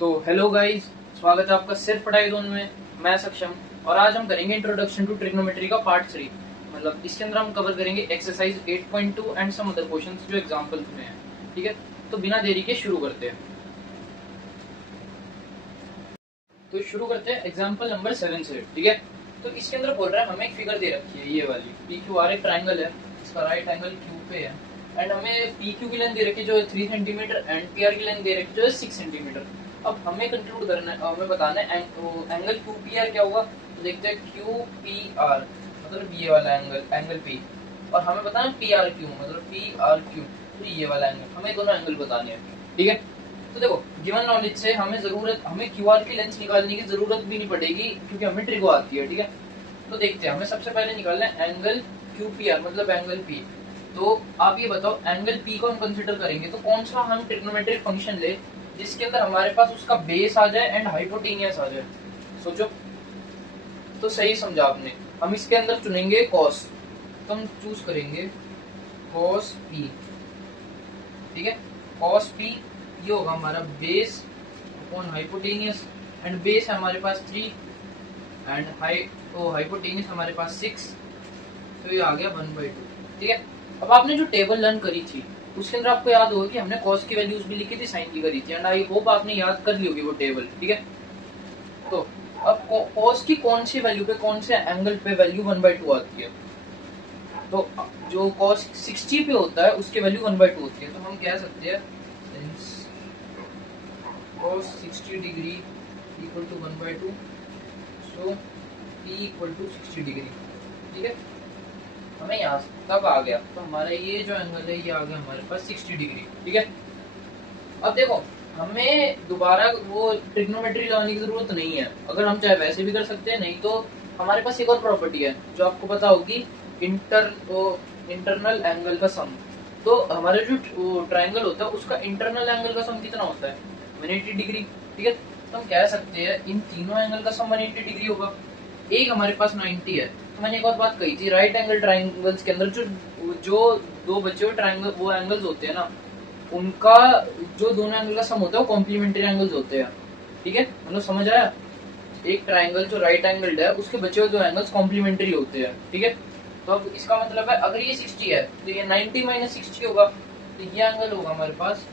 तो hello guys, स्वागत है आपका सिर्फ पढ़ाई जोन में। मैं सक्षम और आज हम करेंगे इंट्रोडक्शन टू ट्रिग्नोमेट्री का पार्ट 3। मतलब इसके अंदर हम कवर करेंगे exercise 8.2 and some other questions जो एग्जांपल्स में हैं। ठीक है, तो बिना देरी के शुरू करते हैं। तो शुरू करते हैं एग्जांपल नंबर 7 से। ठीक है, तो इसके अंदर बोल रहा है हमें एक फिगर दे रखी है, ये वाली पी क्यू आर एक ट्राइंगल है, इसका राइट एंगल क्यू पे है एंड हमें पी क्यू की लेंथ दे रखी है जो है 3 सेंटीमीटर एंड पी आर की लेंथ दे रखी है जो है 6 सेंटीमीटर। अब हमें कंक्लूड करना है, हमें बताना है एंगल क्यू पी आर क्या होगा। तो देखते हैं क्यू पी आर मतलब ये वाला एंगल पी, और हमें बताना है पी आर क्यू मतलब पी आर क्यू, तो ये वाला एंगल, हमें दोनों एंगल बताने हैं। ठीक है, तो देखो गिवन नॉलेज से हमें क्यू आर की लेंथ निकालने की जरूरत भी नहीं पड़ेगी क्योंकि हमें ट्रिगो आती है। ठीक है, तो देखते हैं, हमें सबसे पहले निकालना है एंगल क्यू पी आर मतलब एंगल पी। तो आप ये बताओ एंगल पी को हम कंसिडर करेंगे तो कौन सा हम ट्रिग्नोमेट्रिक फंक्शन ले जिसके अंदर हमारे पास उसका बेस आ जाए एंड हाइपोटेनियस आ जाए। सोचो तो सही समझा आपने। हम इसके अंदर चुनेंगे कॉस, तो हम चूज करेंगे कॉस पी। ठीक है, कॉस पी ये होगा हमारा base upon hypotenuse and base है हमारे पास 3 एंड हाइपोटेनियस हमारे पास 6, तो ये आ गया 1/2। ठीक है, अब आपने जो टेबल लर्न करी थी उसके अंदर आपको याद होगा कि हमने कॉस की वैल्यूज भी लिखी थी, साइन की करी थी एंड आई होप आपने याद कर ली होगी वो टेबल। ठीक है, तो अब कॉस की कौन सी वैल्यू पे कौन से एंगल पे वैल्यू 1/2 आती है। तो जो कॉस 60 पे होता है उसकी वैल्यू 1/2 होती है, तो हम कह सकते हैं cos 60 degree equal to 1/2, so P equal to 60 degree. ठीक है, हमें यहाँ तक आ गया, तो हमारा ये जो एंगल है ये आ गया हमारे पास 60 डिग्री। ठीक है, अब देखो हमें दोबारा वो ट्रिग्नोमेट्री लगाने की जरूरत नहीं है, अगर हम चाहे वैसे भी कर सकते हैं, नहीं तो हमारे पास एक और प्रॉपर्टी है जो आपको पता होगी, इंटरनल एंगल का सम। तो हमारे जो ट्राइंगल होता है उसका इंटरनल एंगल का सम कितना होता है, 180 डिग्री। ठीक है, तो हम कह सकते हैं इन तीनों एंगल का सम 180 डिग्री होगा। एक हमारे पास 90 है, तो मैंने एक और बात कही थी, राइट एंगल ट्राइंगल्स के अंदर जो जो दो बचे हुए ट्राइंगल वो एंगल्स होते हैं ना, उनका जो दोनों एंगल का सम होता है वो कॉम्प्लीमेंट्री एंगल्स होते हैं। ठीक है, मतलब समझ आया, एक ट्राइंगल जो राइट एंगल्ड है उसके बचे हुए दो एंगल्स कॉम्प्लीमेंट्री होते हैं। ठीक है, तो अब इसका मतलब है अगर ये 60 है तो ये 90 माइनस 60 होगा, तो ये एंगल होगा हमारे पास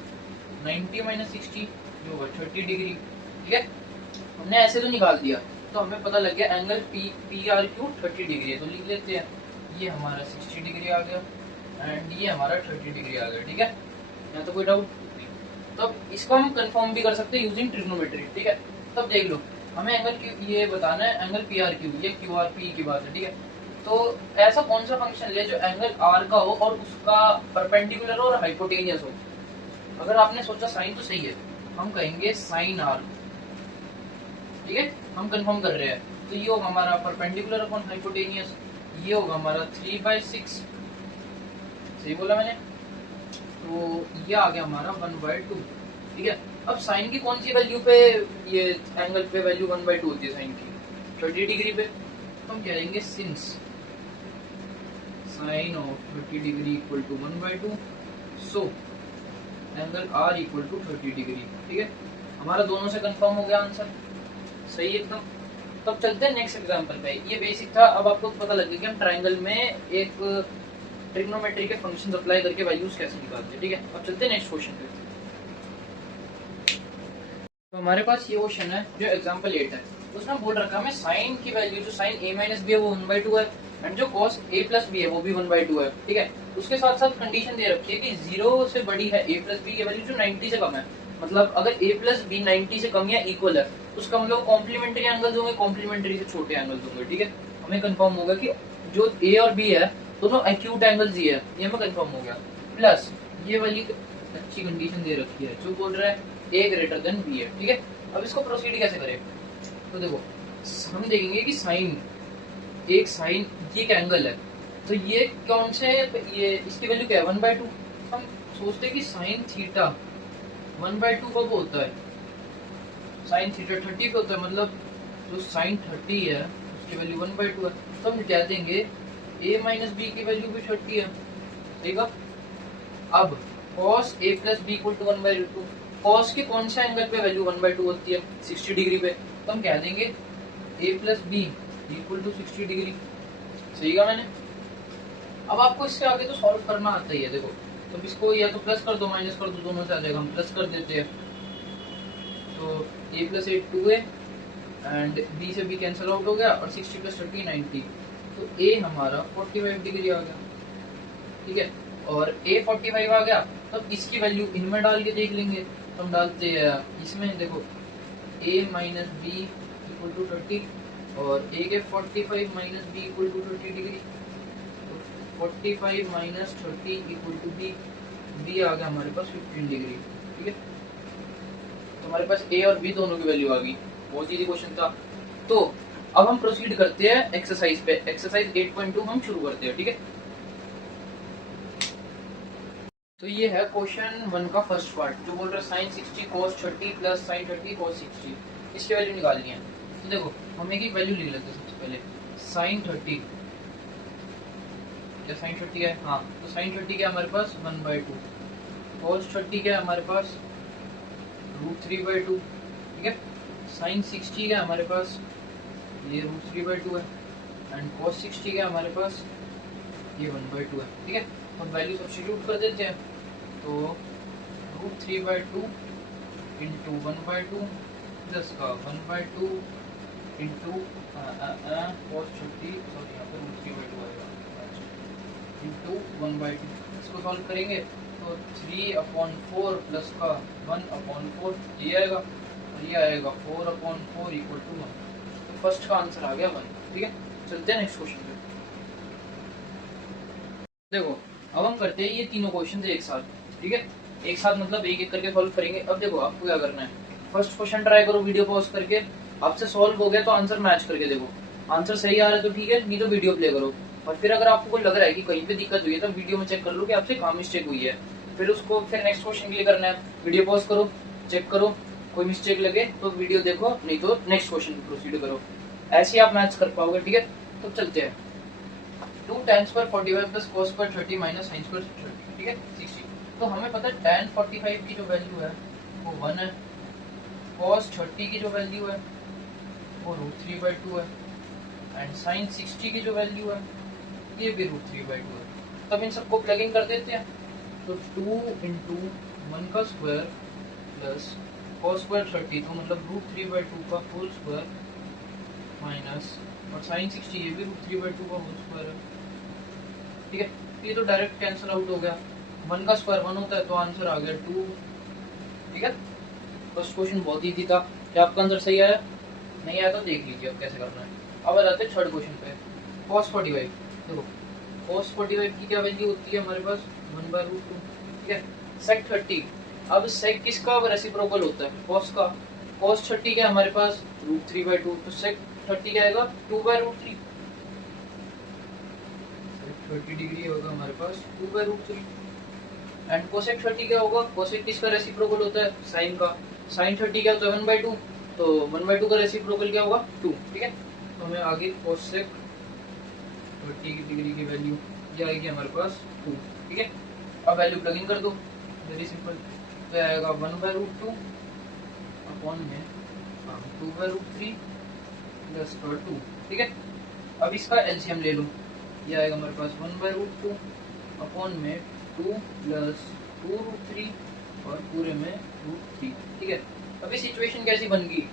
90 माइनस 60 जो होगा 30 डिग्री। ठीक है, हमने ऐसे तो निकाल दिया, तो हमें पता लग गया angle P R Q 30 degree है, तो लिख लेते हैं ये हमारा 60 डिग्री आ गया एंड ये हमारा 30 डिग्री आ गया। ठीक है, यहाँ तो कोई डाउट नहीं। तो अब इसको हम कंफर्म भी कर सकते हैं यूजिंग ट्रिग्नोमेट्री। ठीक है, तब देख लो हमें एंगल क्यू ये बताना है, एंगल पी आर क्यू, ये क्यू आर पी की बात है। ठीक है, तो ऐसा कौन सा फंक्शन ले जो एंगल आर का हो और उसका परपेंडिकुलर हो और हाइपोटेनियस हो। अगर आपने सोचा साइन तो सही है, हम कहेंगे साइन आर। ठीक है, हम कंफर्म कर रहे हैं, तो ये होगा हमारा परपेंडिकुलर अपॉन हाइपोटेनियस, ये होगा हमारा 3/6। सही बोला मैंने, तो ये आ गया हमारा 1/2। ठीक है, अब साइन की कौन सी वैल्यू पे ये एंगल पे वैल्यू 1/2 होती है साइन की, 30 डिग्री पे, तो हम कहेंगे since sine of 30 degree equal to 1/2, so angle R equal to 30 degree. ठीक है, हमारा दोनों से कंफर्म हो गया आंसर, सही एकदम। तब चलते हैं नेक्स्ट एग्जांपल पे। ये बेसिक था, अब आपको पता लग गया कि हम ट्राइंगल में एक ट्रिग्नोमेट्री के फंक्शंस अप्लाई करके वैल्यूज कैसे निकालते हैं। ठीक है, अब चलते हैं नेक्स्ट क्वेश्चन पे। तो हमारे पास ये क्वेश्चन है जो एग्जांपल 8 है, उसमें बोल रखा है साइन की वैल्यू जो साइन a माइनस बी है वो 1/2 है एंड जो cos a प्लस बी है वो भी 1/2 है। ठीक है, उसके साथ साथ कंडीशन दे रखी है कि 0 से बड़ी है a प्लस बी की वैल्यू जो 90 से कम है, मतलब अगर a प्लस बी 90 से कम या इक्वल है उसका मतलब कॉम्प्लीमेंट्री एंगल्स होंगे, कॉम्प्लीमेंट्री से छोटे एंगल्स होंगे। ठीक है, हमें कंफर्म होगा कि जो a और b है दोनों एक्यूट एंगल्स ही है, ये हमें कंफर्म हो गया। प्लस ये वाली अच्छी कंडीशन दे रखी है जो बोल रहा है a ग्रेटर देन b है। ठीक है, अब इसको प्रोसीड कैसे करें, तो देखो हम देखेंगे कि साइन ये एक एंगल है, तो ये कौन से, ये इसकी वैल्यू क्या है 1/2। हम सोचते हैं कि साइन थीटा 1/2 कब होता है, साइन थीटा 30 पे होता है, मतलब जो साइन 30 है उसकी वैल्यू 1/2 है, तो हम क्या देंगे a माइनस बी की वैल्यू भी 30 है। ठीक है, अब cos a plus B equal to 1/2, cos के कौन से एंगल पे वैल्यू 1/2 होती है? 60 डिग्री पे। तो हम कह देंगे a plus B equal to 60 degree. सही कहा मैंने? अब आपको इससे आगे तो सॉल्व करना आता ही है। देखो, तो इसको या तो प्लस कर दो माइनस कर दो, दोनों से आ जाएगा। हम प्लस कर देते हैं, तो a plus 8 2a and b से b कैंसिल आउट हो गया, और 60 प्लस 30 90। तो a हमारा 45 डिग्री आ गया। ठीक है, और a 45 आ गया, तब इसकी वैल्यू इनमें डाल के देख लेंगे। तो हम डालते हैं इसमें, देखो a minus B equal to 30, और a के 45 minus B equal to 30 degree. 45 minus 30 equal to B, B आ गया हमारे पास 15 डिग्री। ठीक है, तो हमारे पास ए और बी दोनों की वैल्यू आ गई। बहुत इजी क्वेश्चन था। तो अब हम प्रोसीड करते हैं एक्सरसाइज पे। एक्सरसाइज 8.2 हम शुरू करते हैं। ठीक है, तो ये है क्वेश्चन 1 का फर्स्ट पार्ट, जो बोल रहा है sin 60 cos 30 plus sin 30 cos 60, इसकी वैल्यू निकालनी है। तो देखो, हम एक वैल्यू लिख लेते हैं। सबसे पहले sin 30, या sin 30 है, हाँ, तो sin 30 क्या हमारे पास 1/2, cos 30 क्या हमारे पास √3/2। ठीक है, sin 60 क्या हमारे पास ये √3/2 है, एंड cos 60 क्या हमारे पास ये 1/2 है। ठीक है, हम वैल्यू सब्स्टिट्यूट कर देते हैं। तो √3/2 इंटू 1/2 प्लस का 1/2 इंटू cos 30, सॉरी यहाँ पर √3/2 आएगा, इंटू 1/2। इसको सॉल्व करेंगे तो 3/4 प्लस का 1/4 ये आएगा, और ये आएगा 4/4 इक्वल टू 1। तो फर्स्ट का आंसर आ गया 1। ठीक है, चलते हैं नेक्स्ट क्वेश्चन पे। देखो, अब हम करते हैं ये तीनों क्वेश्चन एक साथ। ठीक है, एक साथ मतलब एक एक करके सॉल्व करेंगे। अब देखो, आपको क्या करना है, फर्स्ट क्वेश्चन ट्राई करो वीडियो पॉज करके। आपसे सॉल्व हो गया तो आंसर मैच करके देखो, आंसर सही आ रहा है तो ठीक है, नहीं तो वीडियो प्ले करो। और फिर अगर आपको कोई लग रहा है कि कहीं पे दिक्कत हुई है, तो वीडियो में चेक कर लो कि आपसे कहाँ मिस्टेक हुई है। फिर उसको फिर नेक्स्ट क्वेश्चन के लिए करना है, वीडियो पॉज करो, चेक करो, कोई मिस्टेक लगे तो वीडियो देखो, नहीं तो नेक्स्ट क्वेश्चन प्रोसीड करो। ऐसे ही आप मैच कर पाओगे। ठीक है, तो चलते हैं। 2 tan square 45 plus cos square 30 minus sin square 30। ठीक है, 60। तो हमें पता है tan 45 की जो वैल्यू है वो 1 है, cos 30 की जो वैल्यू है वो √3/2 है, एंड sin 60 की जो वैल्यू है ये भी √3/2 है। तब इन सबको प्लग इन कर देते हैं। तो 2 इंटू 1 का स्क्वायर प्लस cos स्क्वायर 30, तो मतलब √3/2 का होल स्क्वायर माइनस, और sin 60 ये भी √3/2 का होल स्क्वायर है। ठीक है, ये तो डायरेक्ट कैंसिल आउट हो गया। 1 का स्क्वायर 1 होता है, तो आंसर आ गया 2। ठीक है, फर्स्ट क्वेश्चन बहुत इजी था। क्या आपका आंसर सही आया? नहीं आया तो देख लीजिए अब कैसे करना है। अब आ जाते हैं थर्ड क्वेश्चन पे, cos 45। देखो, cos 45 की क्या वैल्यू होती है हमारे पास 1/√2। ठीक है, sec 30, अब sec किसका रेसिप्रोकल होता है? cos का। cos 30 क्या हमारे पास √3/2, तो sec 30 क्या आएगा 2/√3। 30 डिग्री होगा हमारे पास 2/√3, एंड cosec 30 क्या होगा? cosec किसका रेसिप्रोकल होता है? sin का। sin 30 क्या होता है 1/2, तो 1/2 का रेसिप्रोकल क्या होगा 2। ठीक है, तो हमें आगे cosec 30 डिग्री की वैल्यू ये आएगी हमारे पास 2। ठीक है, अब वैल्यू प्लग इन कर दो, वेरी सिंपल। तो आएगा 1/√2 अपॉन में 2/√3 प्लस 2। ठीक है, अब इसका एलसीएम ले लो, ये आएगा हमारे पास 1/√2 अपॉन में 2 प्लस 2√3 और पूरे में √3। ठीक है, अभी सिचुएशन कैसी बन गई,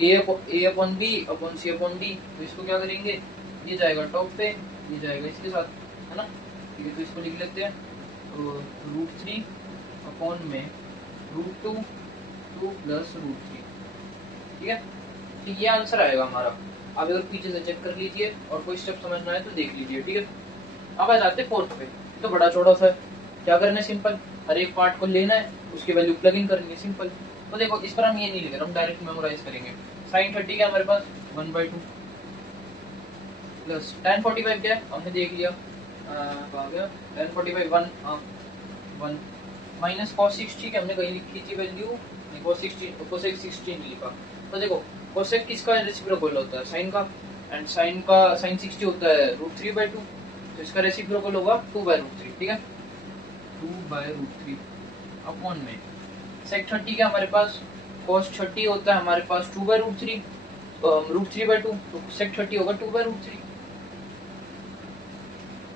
a upon B upon C upon D. तो इसको क्या करेंगे, ये जाएगा टॉप पे, ये जाएगा इसके साथ, है ना। ठीक है, तो इसको लिख लेते हैं। तो √3 अपॉन में √2 2 प्लस √3। ठीक है, तो ये आंसर आएगा हमारा। आप अगर पीछे से चेक कर लीजिए और कोई स्टेप समझना है तो देख लीजिए। ठीक है, अब आ जाते हैं फोर्थ पे। तो बड़ा चौड़ा सा है, क्या करना है, सिंपल, हर एक पार्ट को लेना है, उसकी वैल्यू प्लग इन करनी है, सिंपल। तो देखो, इस पर हम ये नहीं लिख रहे, हम डायरेक्ट मेमोराइज करेंगे। sin 30 क्या हमारे पास 1/2 प्लस tan 45 क्या है हमने देख लिया, कहाँ गया tan 45 1, 1 माइनस cos 60 क्या हमने कहीं लिखी थी वैल्यू, cosec 60 नहीं लिखा। तो देखो, cosec किसका रेसिप्रोकल होता है? sin का, एंड sin 60 होता है √3/2, तो इसका रेसिप्रोकल होगा 2/√3। ठीक है, 2/√3 अपॉन में सेक 30 क्या हमारे पास cos 30 होता है हमारे पास 2/√3 √3/2, तो सेक 30 होगा 2/√3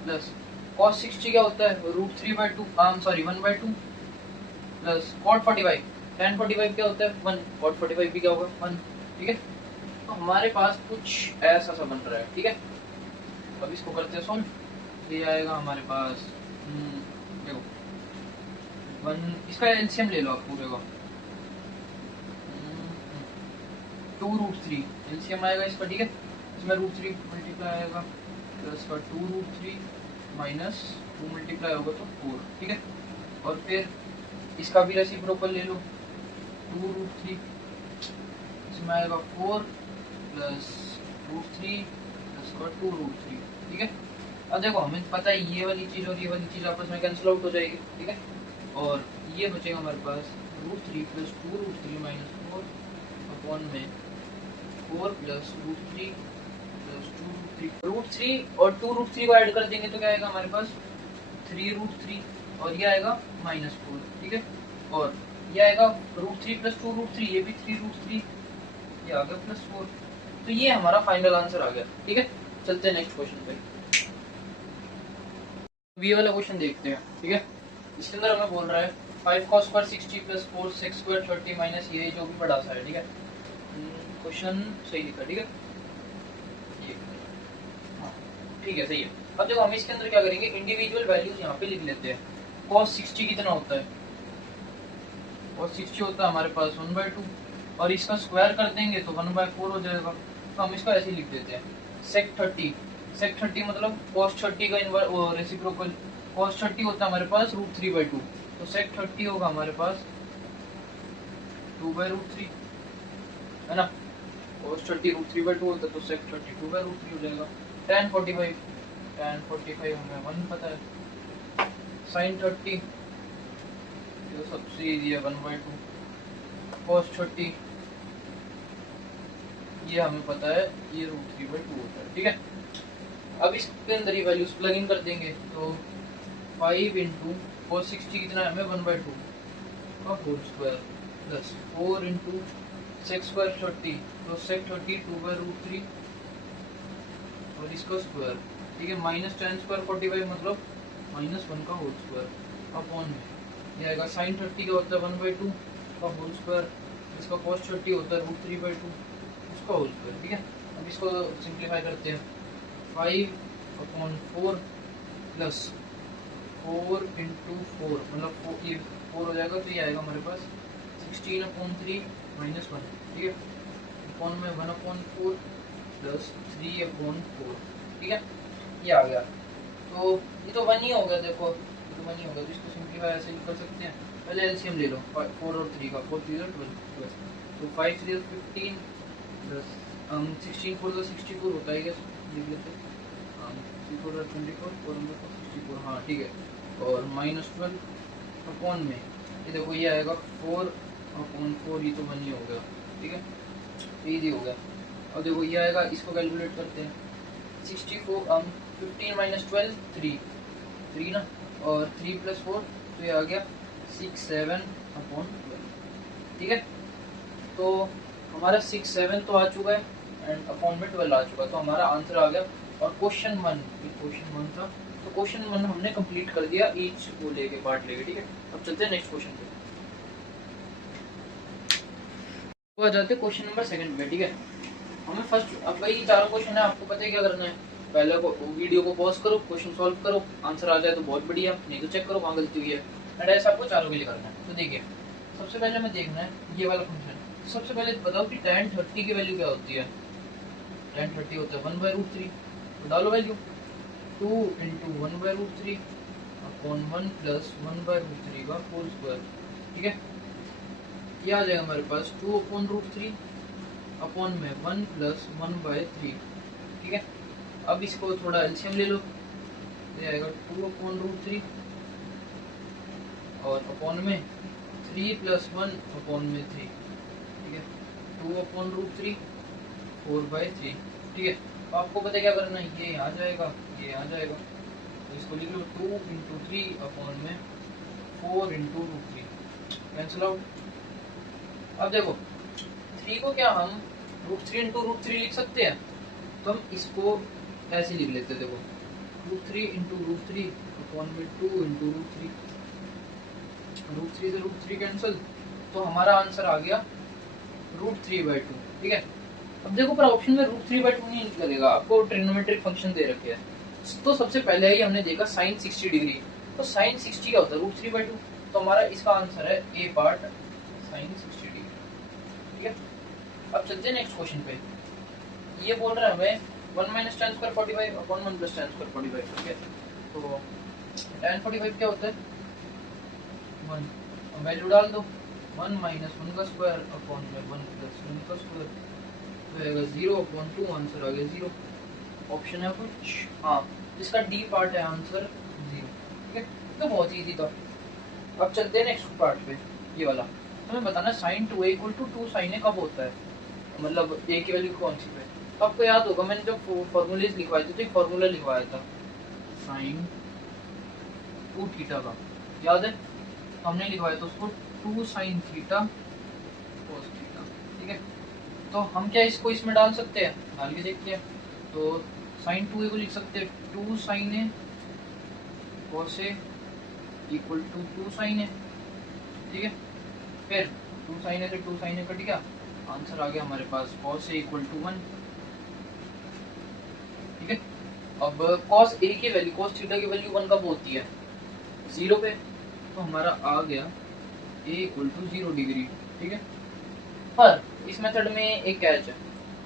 प्लस cos 60 क्या होता है √3/2 सॉरी 1/2 प्लस cot 45 tan 45 क्या होता है 1, cot 45 भी क्या होगा 1, ठीक है। तो हमारे पास कुछ ऐसा सा बन रहा है, ठीक है। अब इसको करते हैं सॉल्व। ये आएगा हमारे पास देखो 1, इसका एलसीएम ले लो आप पूरे का 2√3 एलसीएम आएगा इसका, ठीक है। इसमें √3 मल्टीप्लाई आएगा प्लस का 2√3 माइनस 2 मल्टीप्लाई होगा तो 4, ठीक है। और फिर इसका भी रेसिप्रोकल ले लो 2√3, इसमें आएगा 4 प्लस √3 प्लस का 2√3, ठीक है। अब देखो हमें पता है ये वाली चीज और ये वाली चीज आपस में कैंसिल आउट हो जाएगी, ठीक है। और ये बचेगा हमारे पास √3 प्लस 2√3 माइनस 4 अपॉन में 4 प्लस √3 प्लस 2√3 √3 और 2√3 को ऐड कर देंगे तो क्या आएगा हमारे पास 3√3 और ये आएगा -4, ठीक है। और ये आएगा √3 प्लस 2√3 ये भी 3√3 ये आ गया +4। तो ये हमारा फाइनल आंसर आ गया, ठीक है। चलते हैं नेक्स्ट क्वेश्चन पे। ये वाला क्वेश्चन देखते हैं, ठीक है। इसके अंदर हमें बोल रहा है 5 cos square 60 plus 4 sec square 30 minus ये जो भी बड़ा सा है, ठीक है। क्वेश्चन सही लिखा, ठीक है। ये हाँ ठीक है, सही है। अब देखो हम इसके अंदर क्या करेंगे इंडिविजुअल वैल्यूज यहाँ पे लिख लेते हैं। cos 60 कितना होता है cos 60 होता है हमारे पास 1/2 और इसका स्क्वायर कर देंगे तो 1/4 हो जाएगा। तो हम इसको ऐसे ही लिख देते हैं sec 30 मतलब cos 30 का रेसिप्रोकल cos 30 होता है हमारे पास √3/2 तो sec 30 होगा हमारे पास 2/√3 है ना। cos 30 √3/2 होता है तो sec 30 2/√3 हो जाएगा। tan 45 हमें 1 पता है। sin 30 ये सबसे इजी है 1/2। cos 30 ये हमें पता है ये √3/2 होता है, ठीक है। अब इसके अंदर ये वैल्यूज प्लग इन कर देंगे तो 5 इंटू cos 60 कितना है हमें 1/2 का whole square plus 4 into sec square 30 तो sec 30 2/√3 और इसका स्क्वायर, ठीक है। माइनस tan स्क्वायर 45 मतलब -1 का होल स्क्वायर अपॉन में ये आएगा sin 30 का होता है 1/2 का होल स्क्वायर, इसका cos 30 होता है √3/2 उसका होल स्क्वायर, ठीक है। अब इसको सिंप्लीफाई करते हैं 5/4 प्लस 4 इंटू 4 मतलब ये 4 हो जाएगा तो ये आएगा हमारे पास 16/3 -1, ठीक है। अपॉन में 1/4 प्लस 3/4, ठीक है। ये आ गया तो ये तो 1 ही हो गया, देखो ये तो 1 ही हो गया तो इसको सिंप्लीफाई ऐसे कर सकते हैं। पहले एलसीएम ले लो 4 और 3 का 4 3 12 तो 5 3 15 प्लस 16 4 का 64 होता है, लिख लेते हैं 64 24 64 हाँ ठीक है। और -12 अपॉन में ये देखो ये आएगा 4/4 ये तो 1 ही हो गया, ठीक है। इजी हो गया। अब देखो ये आएगा इसको कैलकुलेट करते हैं 64 15 - 12 3 ना और 3 + 4 तो ये आ गया 6 7/12, ठीक है। तो हमारा 6 7 तो आ चुका है एंड अपॉन में 12 आ चुका है तो हमारा आंसर आ गया। और क्वेश्चन 1 था तो क्वेश्चन 1 हमने कंप्लीट कर दिया ईच को लेके पार्ट लेके, ठीक है। अब चलते हैं नेक्स्ट क्वेश्चन पे। तो आ जाते हैं क्वेश्चन नंबर 2 पे, ठीक है। हमें फर्स्ट अब भाई चारों क्वेश्चन है, आपको पता है क्या करना है। पहले वीडियो को पॉज करो, क्वेश्चन सॉल्व करो, आंसर आ जाए तो बहुत बढ़िया, नहीं तो चेक करो कहाँ गलती हुई है एंड ऐसा आपको चारों के लिए करना है। तो देखिए सबसे पहले हमें देखना है ये वाला फंक्शन। सबसे पहले बताओ कि tan 30 की वैल्यू क्या होती है। tan 30 होता है 1/√3 तो डालो वैल्यू 2 इंटू 1/√3 अपॉन 1 प्लस 1/√3 का होल स्क्वायर, ठीक है। ये आ जाएगा हमारे पास 2/√3 अपॉन में 1 प्लस 1/3, ठीक है। अब इसको थोड़ा एलसीएम ले लो, ये आएगा 2/√3 और अपॉन में 3 + 1 अपॉन में 3, ठीक है। 2/√3 4/3, ठीक है। तो आपको पता क्या करना है, ये आ जाएगा ये आ जाएगा तो इसको लिख लो 2 इंटू 3 अपॉन में 4 इंटू √3 कैंसिल आउट अब देखो 3 को क्या हम √3 इंटू √3 लिख सकते हैं, तो हम इसको ऐसे लिख लेते हैं। देखो √3 इंटू √3 अपॉन में 2 इंटू √3, √3 से √3 कैंसिल, तो हमारा आंसर आ गया √3/2। ठीक है, अब देखो पर ऑप्शन में √3/2 नहीं लगेगा, आपको ट्रिग्नोमेट्रिक फंक्शन दे रखे हैं। तो सबसे पहले ही हमने देखा sin 60 डिग्री, तो sin 60 क्या होता है √3/2, तो हमारा इसका आंसर है ए पार्ट sin 60 डिग्री। ठीक है, अब चलते हैं नेक्स्ट क्वेश्चन पे। ये बोल रहा है हमें 1 - tan square 45 upon 1 + tan square 45। ठीक है, तो tan 45 क्या होता है 1, वैल्यू डाल दो 1 - 1 का स्क्वायर अपॉन में 1 + 1 का स्क्वायर, तो आएगा 0/2, आंसर आ गया 0। ऑप्शन है कुछ, हाँ जिसका डी पार्ट है आंसर 0। ठीक है, तो बहुत इजी था। अब चलते हैं नेक्स्ट पार्ट पे, ये वाला। हमें बताना sin 2a = 2 sin a कब होता है, मतलब a की वैल्यू कौन सी पे। तो आपको याद होगा मैंने जब फॉर्मूलेज लिखवाए थे तो एक फॉर्मूला लिखवाया था sin 2 थीटा का, याद है हमने लिखवाया था उसको 2 sin थीटा cos थीटा। ठीक है, तो हम क्या इसको इसमें डाल सकते हैं, डाल के देखते हैं। तो sin 2a को लिख सकते हैं 2 sin a cos a = 2 sin a। ठीक है, फिर 2 sin a से 2 sin a कट गया, आंसर आ गया हमारे पास cos a = 1। ठीक है, अब cos a की वैल्यू cos थीटा की वैल्यू 1 कब होती है 0 पे, तो हमारा आ गया a = 0 डिग्री। ठीक है, पर इस मेथड में एक कैच है,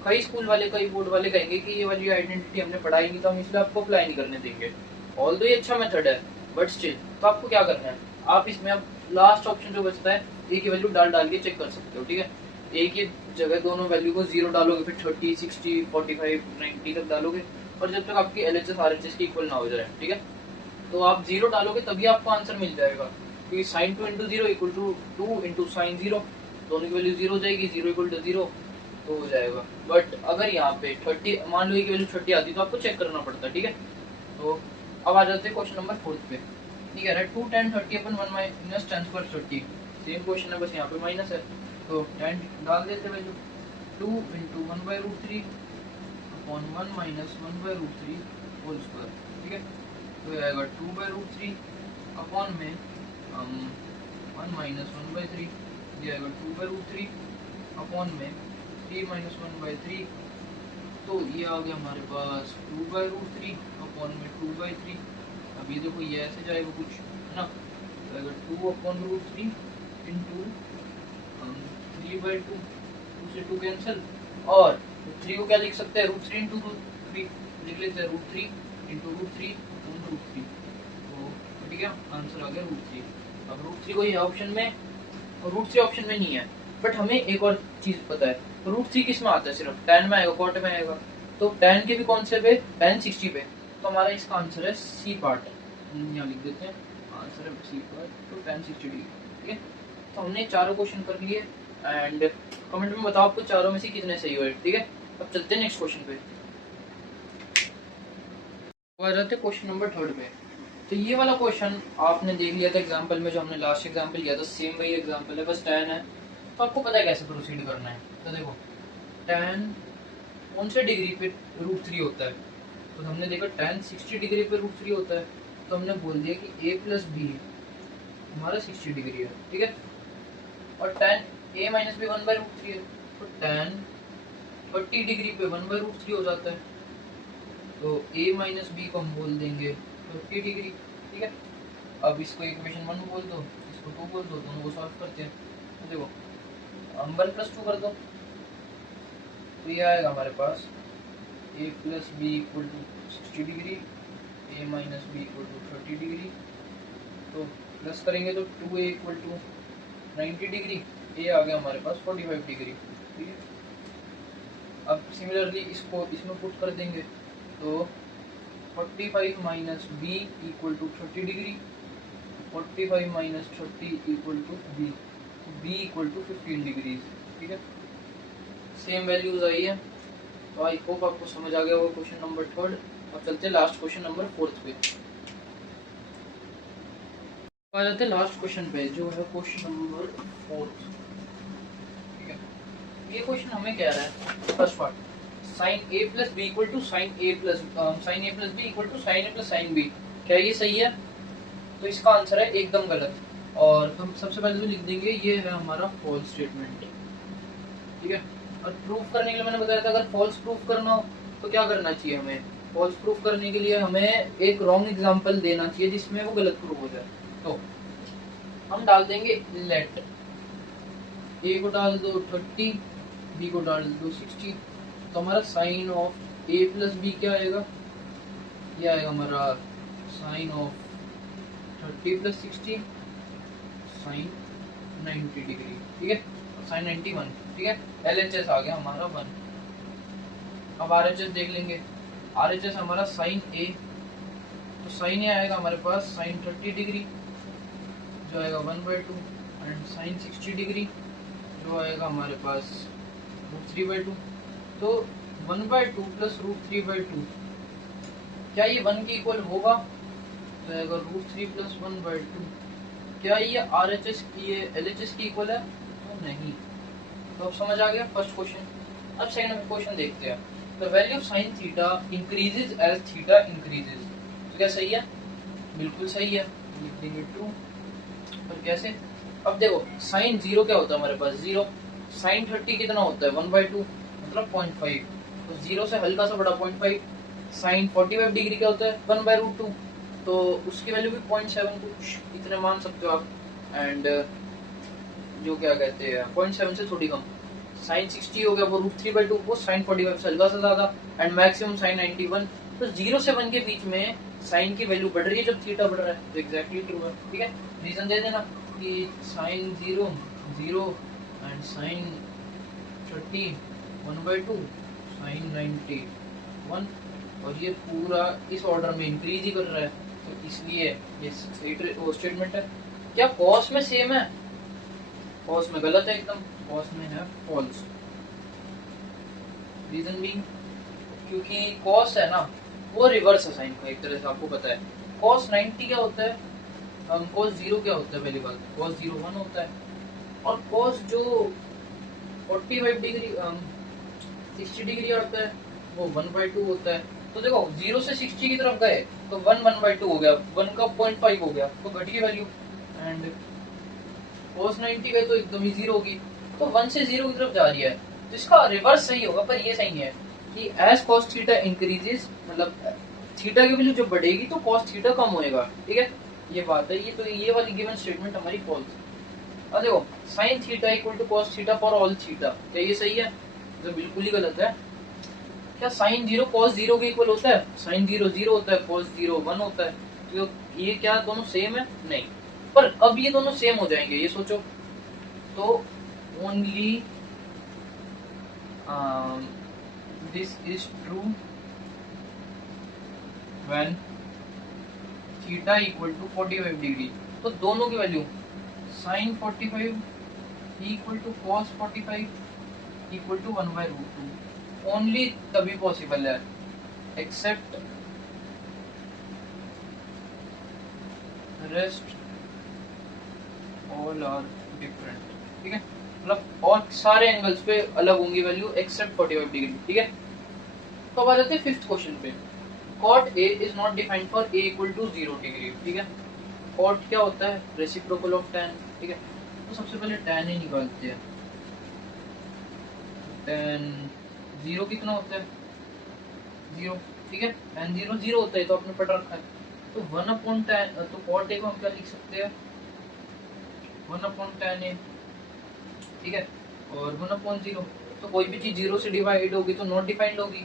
कई स्कूल वाले कई बोर्ड वाले कहेंगे कि ये वाली आइडेंटिटी हमने पढ़ाई नहीं तो हम इसलिए आपको अप्लाई नहीं करने देंगे। ऑल्दो ये अच्छा मेथड है बट स्टिल, तो आपको क्या करना है, आप इसमें अब लास्ट ऑप्शन जो बचता है ए की वैल्यू डाल के चेक कर सकते हो। ठीक है, ए की जगह दोनों वैल्यू को 0 डालोगे, फिर 30, 60, 45, 90 तक डालोगे, और जब तक आपकी LHS RHS की इक्वल ना हो जाए। ठीक है, तो आप 0 डालोगे तभी आपको आंसर मिल जाएगा, क्योंकि sin 2 × 0 = 2 × sin 0, दोनों की वैल्यू 0 हो जाएगी, 0 = 0 तो हो जाएगा। बट अगर यहाँ पे 30 मान लो की वैल्यू 30 आती तो आपको चेक करना पड़ता। ठीक है, तो अब आ जाते हैं क्वेश्चन नंबर 4 पे। ठीक है, 2 tan 30 अपन 1 - tan स्क्वायर 30, सेम क्वेश्चन है बस यहाँ पे माइनस है, तो tan डाल देते वैल्यू 2 × 1/√3 अपॉन 1 - 1/√3 होल स्क्वायर। ठीक है, तो ये आएगा 2/√3 अपॉन में 1 - 1/3, ये आएगा 2/√3 अपॉन में 3 - 1/3, तो ये आ गया हमारे पास 2/√3 अपॉन में 2/3। अब ये देखो ये ऐसे जाएगा कुछ है ना, तो अगर 2/√3 इंटू 3/2, 2 से 2 कैंसिल, और 3 को क्या लिख सकते हैं √3 इंटू √3 लिख लेते हैं, √3 इंटू √3 √3, तो ठीक है आंसर आ गया √3। अब √3 को ये ऑप्शन में, √3 ऑप्शन में नहीं है, बट हमें एक और चीज पता है, √3 किस में आता है, सिर्फ tan में आएगा, cot में आएगा, तो tan के भी कौन से पे, tan 60 पे, तो हमारा इसका आंसर है सी पार्ट, यहाँ लिख देते हैं आंसर है सी पार्ट, तो tan 60 डिग्री। ठीक है, तो हमने चारों क्वेश्चन कर लिए, एंड कमेंट में बताओ आपको चारों में से कितने सही हुए। ठीक है, अब चलते हैं नेक्स्ट क्वेश्चन पे, आ जाते हैं क्वेश्चन नंबर 3 पे। तो ये वाला क्वेश्चन आपने देख लिया था एग्जाम्पल में, जो हमने लास्ट एग्जाम्पल लिया था सेम वही एग्जाम्पल है, बस tan है, तो आपको पता है कैसे प्रोसीड करना है। तो देखो tan कौन से डिग्री पे √3 होता है, तो हमने देखा tan 60 डिग्री पे √3 होता है, तो हमने बोल दिया कि a + b हमारा 60 डिग्री है। ठीक है, और tan a - b 1/√3 है, तो tan 30 डिग्री पे 1/√3 हो जाता है, तो a - b को हम बोल देंगे 50 डिग्री। ठीक है, अब इसको इक्वेशन 1 बोल दो, इसको 2 बोल दो, दोनों को सॉल्व करते हैं। तो देखो 1 + 2 कर दो, तो ये आएगा हमारे पास a + b = 60 degree, a - b = 30 degree, तो प्लस करेंगे तो 2a = 90 डिग्री, a आ गया हमारे पास 45 डिग्री। ठीक है, अब सिमिलरली इसको इसमें पुट कर देंगे, तो 45 - b = 30 degree, 45 - 30 = b, b = 15 degree. ठीक है, सेम वैल्यूज आई है, तो आई होप आपको समझ आ गया होगा क्वेश्चन नंबर 3। अब चलते हैं लास्ट क्वेश्चन नंबर 4 पे। आ जाते हैं लास्ट क्वेश्चन पे, जो है क्वेश्चन नंबर 4। ये क्वेश्चन हमें कह रहा है first part, sine A plus B equal to sine A plus B equal to sine A plus sine B, क्या ये सही है? तो इसका आंसर है एकदम गलत। और हम सबसे पहले तो लिख देंगे ये है हमारा फॉल्स स्टेटमेंट, ठीक है। और प्रूफ करने के लिए मैंने बताया था अगर फॉल्स प्रूफ करना हो तो क्या करना चाहिए हमें, फॉल्स प्रूफ करने के लिए हमें एक रॉन्ग एग्जांपल देना चाहिए जिसमें वो गलत प्रूफ हो जाए। तो हम डाल देंगे लेट ए को डाल दो 30, बी को डाल दो 60, तो हमारा sine of A plus B क्या आएगा, ये आएगा हमारा साइन ऑफ 30 प्लस 60 साइन 90 डिग्री, ठीक है, साइन 91, ठीक है। LHS आ गया हमारा 1। अब RHS देख लेंगे, RHS हमारा साइन ए, तो साइन ए आएगा हमारे पास साइन 30 डिग्री जो आएगा 1/2 एंड साइन 60 डिग्री जो आएगा हमारे पास √3/2। तो 1/2 प्लस √3/2, क्या ये 1 के इक्वल होगा? तो आएगा √3 प्लस 1/2। क्या ये RHS की ये LHS की इक्वल है? तो नहीं। तो अब समझ आ गया फर्स्ट क्वेश्चन। अब सेकंड क्वेश्चन देखते हैं। The value of sine theta increases as theta increases, तो क्या सही है? बिल्कुल सही है, लिख देंगे ट्रू। पर कैसे? अब देखो साइन 0 क्या होता है हमारे पास 0, साइन 30 कितना होता है 1/2 मतलब 0.5, तो 0 से हल्का सा बड़ा 0.5। साइन 45 डिग्री क्या होता है 1/√2, तो उसकी वैल्यू भी 0.7 कुछ इतने मान सकते हो आप। एंड जो क्या कहते हैं 0.7 से थोड़ी कम। साइन 60 हो गया वो √3/2, वो साइन 45 से हल्का सा ज्यादा। एंड मैक्सिमम साइन 91, तो 0 से 1 के बीच में साइन की वैल्यू बढ़ रही है जब थीटा बढ़ रहा है, तो एग्जैक्टली ट्रू है, ठीक है। रीजन दे देना कि साइन 0 0 एंड साइन 30 1/2 साइन 91, और ये पूरा इस ऑर्डर में इंक्रीज ही कर रहा है, तो इसलिए ये स्टेटमेंट है। क्या कॉस में सेम है? कॉस में गलत है एकदम, कॉस में है फॉल्स। रीजन भी क्योंकि कॉस है ना वो रिवर्स है साइन का, एक तरह से आपको पता है। कॉस 90 क्या होता है, कॉस 0 क्या होता है, पहली बात कॉस 0 1 होता है, और कॉस जो 45 डिग्री 60 डिग्री आता है वो 1/2 होता है। तो देखो 0 से 60 की तरफ गए तो 1/2 हो गया, 1 का 0.5 हो गया, तो घट गई वैल्यू। एंड cos 90 गए तो एकदम ही 0 होगी, तो 1 से 0 की तरफ जा रही है, तो इसका रिवर्स सही होगा। पर ये सही नहीं है कि एज cos थीटा इंक्रीजेस, मतलब थीटा की वैल्यू जब बढ़ेगी तो cos थीटा कम होएगा, ठीक है, ये बात है। ये तो ये वाली गिवन स्टेटमेंट हमारी फॉल्स। अब देखो sin theta equal to cos theta for all theta, क्या ये सही है? तो बिल्कुल ही गलत है। क्या sin 0 cos 0 के इक्वल होता है? sin 0 0 होता है, cos 0 1 होता है, तो ये क्या दोनों सेम है? नहीं। पर अब ये दोनों सेम हो जाएंगे, ये सोचो। तो only this is true when theta equal to 45 degree, तो दोनों की वैल्यू sin 45 equal to cos 45 equal to 1/√2, only तभी पॉसिबल है, except rest all are different, ठीक है, मतलब और सारे एंगल्स पे अलग होंगी वैल्यू एक्सेप्ट 45 डिग्री, ठीक है। तो अब आ जाते हैं फिफ्थ क्वेश्चन पे। cot A is not defined for A equal to 0 degree, ठीक है। cot क्या होता है? रेसिप्रोकल ऑफ tan, ठीक है। तो सबसे पहले tan ही निकालते हैं। tan 0 कितना होता है 0, ठीक है, tan 0 0 होता है, तो आपने पढ़ रखा है। तो 1/tan, तो cot A को हम क्या लिख सकते हैं 1/tan A, ठीक है, और 1/0, तो कोई भी चीज 0 से डिवाइड होगी तो नॉट डिफाइंड होगी,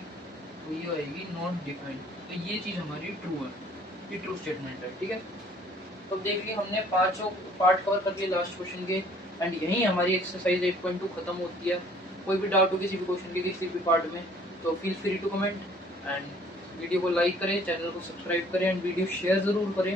तो ये आएगी नॉट डिफाइंड। तो ये चीज हमारी ट्रू है, ये ट्रू स्टेटमेंट है, ठीक है। तो देख लिया हमने पांचों पार्ट कवर कर लिए लास्ट क्वेश्चन के, एंड यही हमारी एक्सरसाइज 8.2 खत्म होती है। कोई भी डाउट हो किसी भी क्वेश्चन के किसी भी पार्ट में तो feel free to comment, and video को लाइक करें, चैनल को सब्सक्राइब करें, एंड वीडियो शेयर जरूर करें,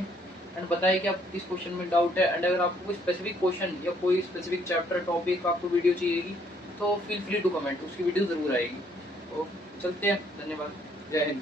एंड बताएं कि आपको किस क्वेश्चन में डाउट है। एंड अगर आपको कोई स्पेसिफिक क्वेश्चन या कोई स्पेसिफिक चैप्टर टॉपिक आपको वीडियो चाहिएगी तो फील फ्री टू कमेंट, उसकी वीडियो जरूर आएगी। तो चलते हैं, धन्यवाद, जय हिंद।